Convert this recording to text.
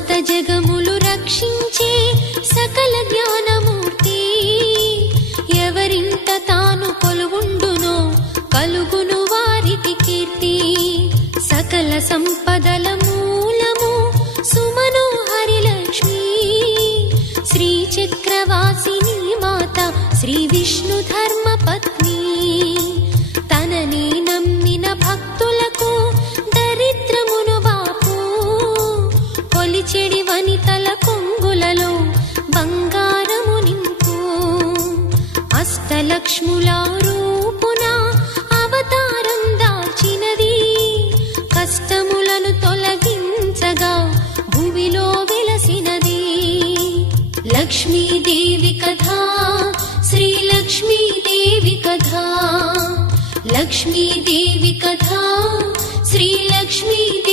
సమస్త జగములు రక్షించే సకల జ్ఞానమూర్తి ఎవరింట తాను కొలువుండునో కలుగును వారికి కీర్తి సకల సంపదల మూలము సుమనోహరి లక్ష్మి శ్రీ చక్రవాసిని మాత శ్రీ విష్ణు ధర్మ పత్ని తనని నమ్మిన భక్తులకు దరిద్రమును బాపు కొలిచెడి వనితల కొంగులలో బంగారము నింపు అష్టలక్ష్ముల రూపున అవతారం దాల్చినది కష్టములను తొలగించగా భూమిలో వెలసినది లక్ష్మీదేవి కథ శ్రీ లక్ష్మీదేవి కథ లక్ష్మీదేవి కథ శ్రీ లక్ష్మీదేవి